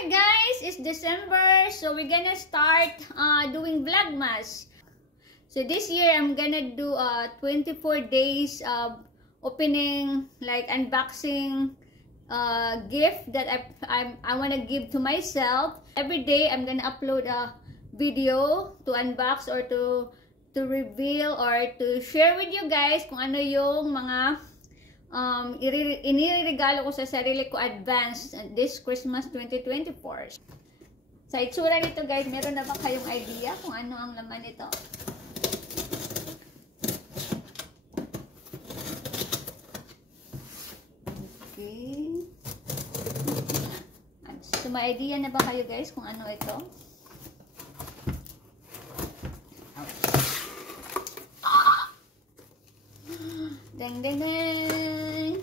Hi guys, it's December, so we're gonna start doing Vlogmas. So this year I'm gonna do 24 days of opening, like unboxing gift that I want to give to myself. Every day I'm gonna upload a video to unbox or to reveal or to share with you guys kung ano yung mga iniregalo ko sa sarili ko advance this Christmas 2024. Sa itsura nito guys, meron na ba kayong idea kung ano ang laman nito? Okay. So may idea na ba kayo guys kung ano ito? Dang dang dang!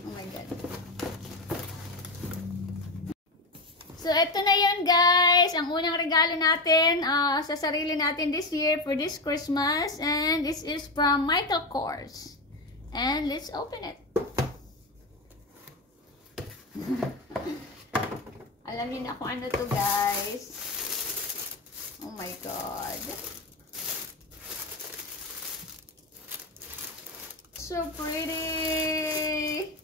Oh my god. So ito na yun guys, ang unang regalo natin sa sarili natin this year for this Christmas, and this is from Michael Kors. And let's open it. Alam niyo na kung ano to guys. Oh my god. So pretty.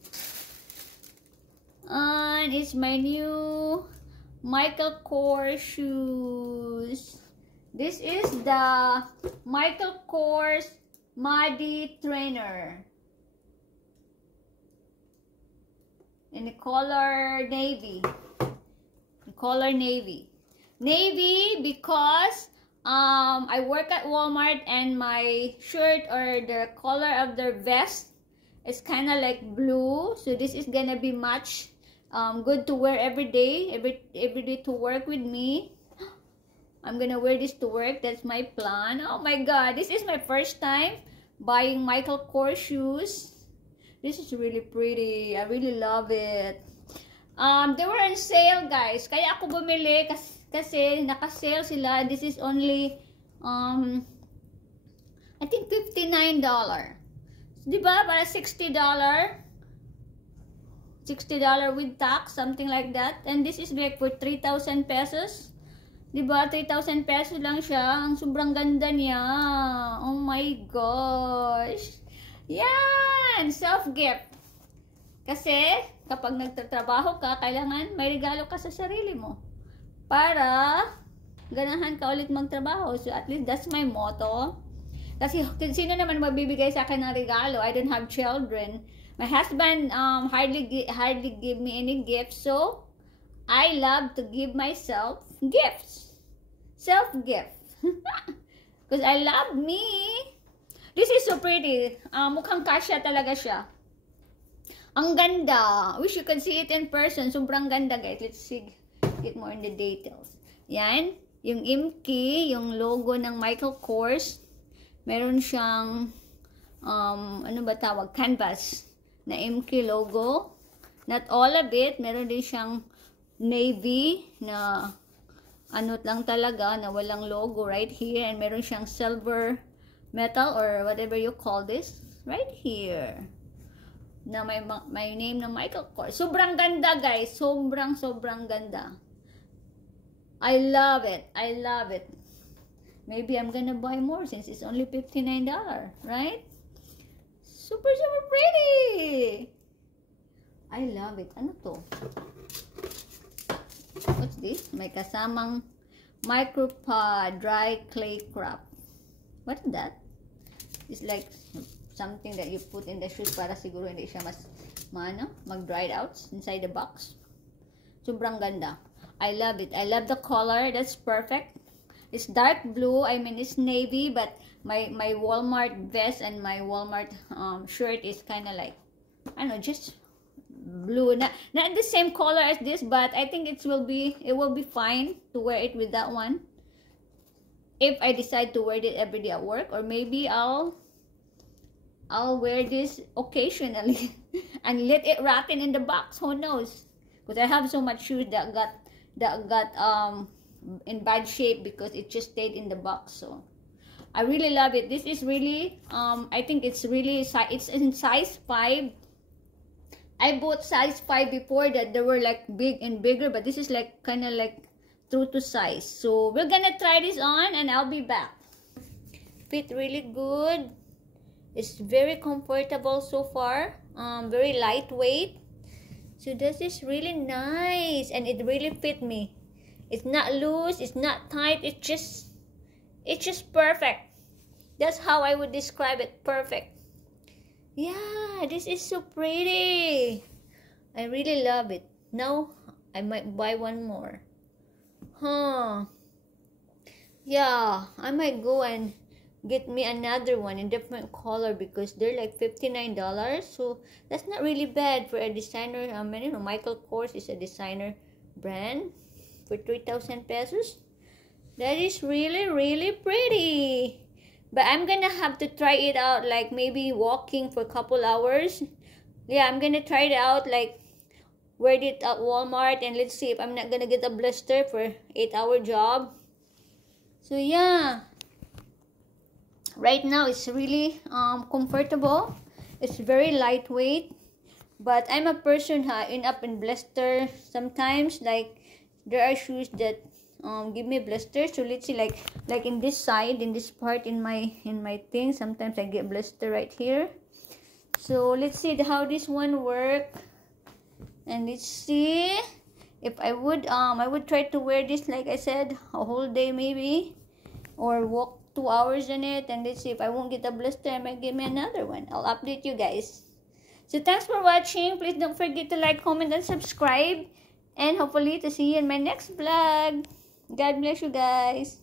And it's my new Michael Kors shoes. This is the Michael Kors Muddy Trainer in the color navy. Navy because I work at Walmart and my shirt or the color of the vest is kind of like blue, so this is gonna be much good to wear every day to work with me. I'm gonna wear this to work. That's my plan. Oh my god, this is my first time buying Michael Kors shoes. This is really pretty. I really love it. They were on sale guys, kaya ako bumili kasi naka-sale sila. This is only I think $59. Diba? Para $60 with tax, something like that. And this is like for 3,000 pesos. Diba? 3,000 pesos lang siya. Ang sobrang ganda niya. Oh my gosh. Yan! Self-gift. Kasi kapag nagtatrabaho ka, kailangan may regalo ka sa sarili mo para ganahan ka ulit magtrabaho. So at least that's my motto. Kasi sino naman magbibigay sa akin ng regalo? I don't have children. My husband hardly give me any gifts, so I love to give myself gifts. Self-gift. Because I love me. This is so pretty. Mukhang kasya talaga siya. Ang ganda. Wish you could see it in person. Sobrang ganda guys. Let's see. Get more in the details. Yan. Yung IMKI, yung logo ng Michael Kors. Meron siyang, ano ba tawag? Canvas na IMKI logo. Not all of it. Meron din siyang navy na ano lang talaga, na walang logo right here. And meron siyang silver metal or whatever you call this. Right here. Na may name na Michael Kors. Sobrang ganda guys. Sobrang ganda. I love it. I love it. Maybe I'm gonna buy more since it's only $59, right? Super pretty. I love it. Ano to? What's this? May kasamang micropod dry clay craft. What is that? It's like something that you put in the shoes para siguro hindi siya mag-dried out inside the box. Sobrang ganda. I love it. I love the color. That's perfect. It's dark blue. I mean, it's navy, but my Walmart vest and my Walmart shirt is kind of like, I don't know, just blue. Not the same color as this, but I think it will be fine to wear it with that one. If I decide to wear it every day at work, or maybe I'll wear this occasionally and let it rotten in the box. Who knows? Because I have so much shoes that got in bad shape because it just stayed in the box. So I really love it. This is really I think it's really, it's in size 5 I bought size 5 before that they were like big and bigger, but this is like kind of like true to size. So we're gonna try this on and I'll be back. Fit really good. It's very comfortable so far. Very lightweight. So this is really nice and it really fit me. It's not loose, it's not tight, it's just perfect. That's how I would describe it. Perfect. Yeah, this is so pretty. I really love it. Now I might buy one more. Yeah, I might go and get me another one in different color because they're like $59. So that's not really bad for a designer. You know, Michael Kors is a designer brand for 3,000 pesos. That is really pretty. But I'm gonna have to try it out, like maybe walking for a couple hours. Yeah, I'm gonna try it out, like wear it at Walmart, and let's see if I'm not gonna get a blister for 8-hour job. So yeah, right now it's really comfortable. It's very lightweight, but I'm a person who end up in blister sometimes. Like there are shoes that give me blisters. So let's see, like in this side, in this part, in my thing, sometimes I get blister right here. So let's see how this one work, and let's see if I would try to wear this, like I said, a whole day maybe, or walk 2 hours in it, and let's see if I won't get a blister. I might give me another one. I'll update you guys. So thanks for watching. Please don't forget to like, comment, and subscribe, and hopefully to see you in my next vlog. God bless you guys.